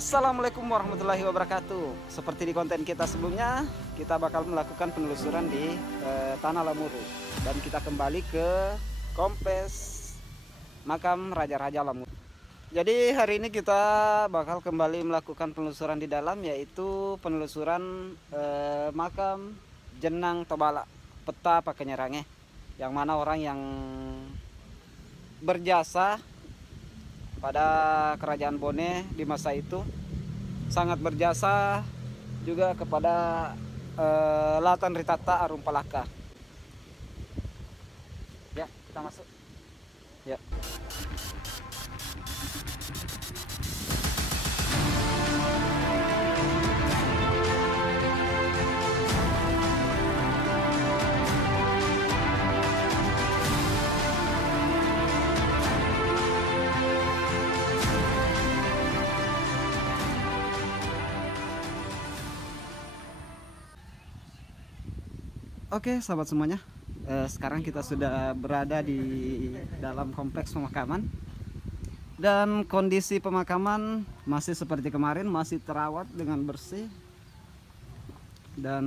Assalamualaikum warahmatullahi wabarakatuh. Seperti di konten kita sebelumnya, kita bakal melakukan penelusuran di Tanah Lamuru. Dan kita kembali ke kompleks makam Raja-Raja Lamuru. Jadi hari ini kita bakal kembali melakukan penelusuran di dalam, yaitu penelusuran makam Jenang Tobala Peta Pakenyerange, yang mana orang yang berjasa pada kerajaan Bone di masa itu, sangat berjasa juga kepada Latan Ritata Arumpalaka. Ya, kita masuk. Ya. Oke, sahabat semuanya, sekarang kita sudah berada di dalam kompleks pemakaman, dan kondisi pemakaman masih seperti kemarin, masih terawat dengan bersih dan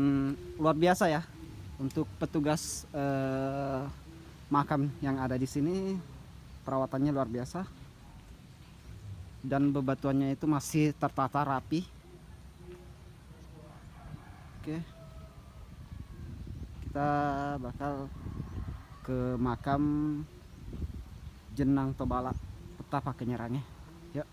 luar biasa ya. Untuk petugas makam yang ada di sini, perawatannya luar biasa, dan bebatuannya itu masih tertata rapi. Oke, kita bakal ke makam Jenang Tobala Peta Pakenyerange. Yuk.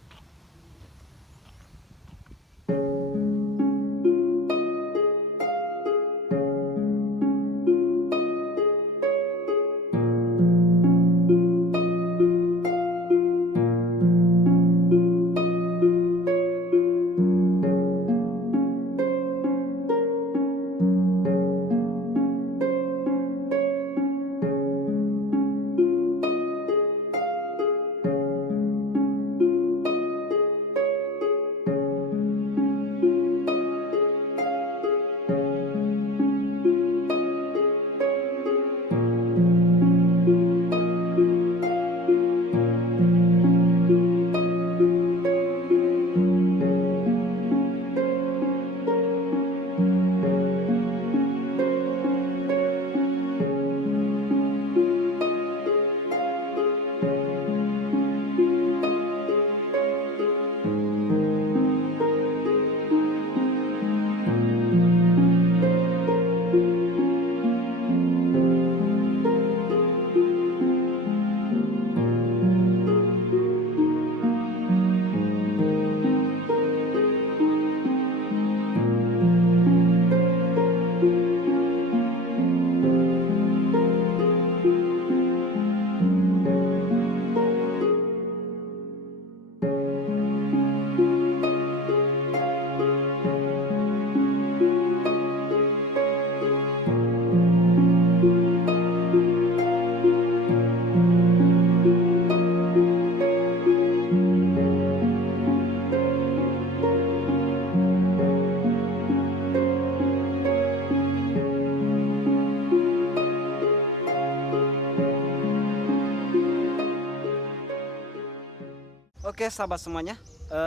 Oke, sahabat semuanya,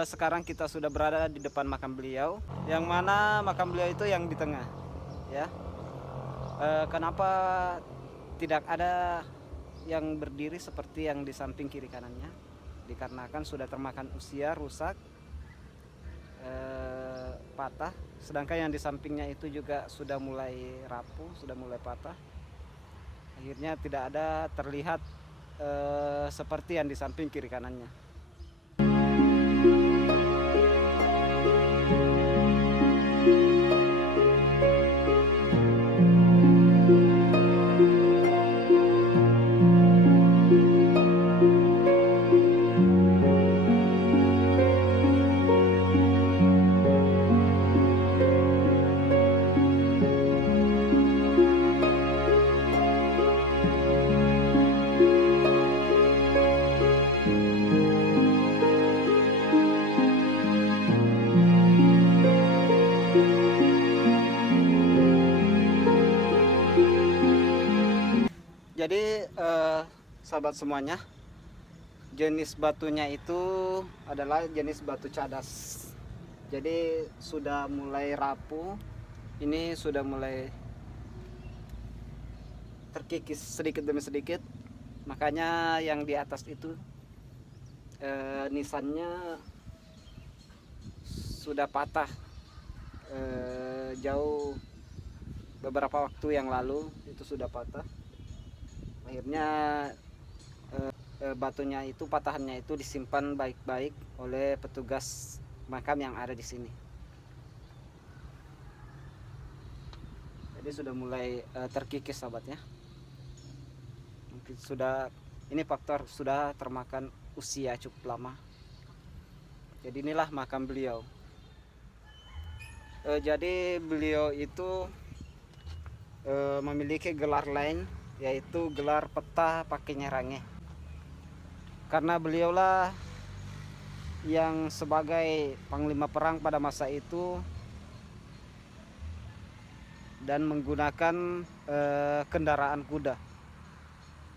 sekarang kita sudah berada di depan makam beliau, yang mana makam beliau itu yang di tengah, ya. Kenapa tidak ada yang berdiri seperti yang di samping kiri kanannya? Dikarenakan sudah termakan usia, rusak, patah. Sedangkan yang di sampingnya itu juga sudah mulai rapuh, sudah mulai patah. Akhirnya tidak ada terlihat seperti yang di samping kiri kanannya. Jadi sahabat semuanya, jenis batunya itu adalah jenis batu cadas, Jadi sudah mulai rapuh, ini sudah mulai terkikis sedikit demi sedikit. Makanya yang di atas itu nisannya sudah patah jauh beberapa waktu yang lalu, itu sudah patah. Akhirnya batunya itu, patahannya itu disimpan baik-baik oleh petugas makam yang ada di sini. Jadi sudah mulai terkikis sahabatnya. Mungkin sudah, ini faktor sudah termakan usia cukup lama. Jadi inilah makam beliau. Jadi beliau itu memiliki gelar lain, yaitu gelar Peta Pakinyerange. Karena beliaulah yang sebagai panglima perang pada masa itu dan menggunakan kendaraan kuda,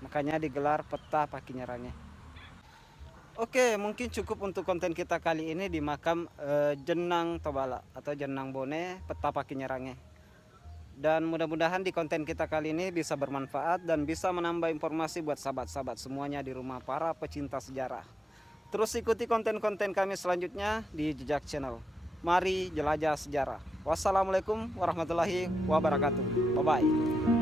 makanya digelar Peta Pakinyerange. Oke, mungkin cukup untuk konten kita kali ini di makam Jenang Tobala atau Jenang Bone Peta Pakinyerange. Dan mudah-mudahan di konten kita kali ini bisa bermanfaat dan bisa menambah informasi buat sahabat-sahabat semuanya di rumah para pecinta sejarah. Terus ikuti konten-konten kami selanjutnya di Jejak Channel. Mari jelajah sejarah. Wassalamualaikum warahmatullahi wabarakatuh. Bye-bye.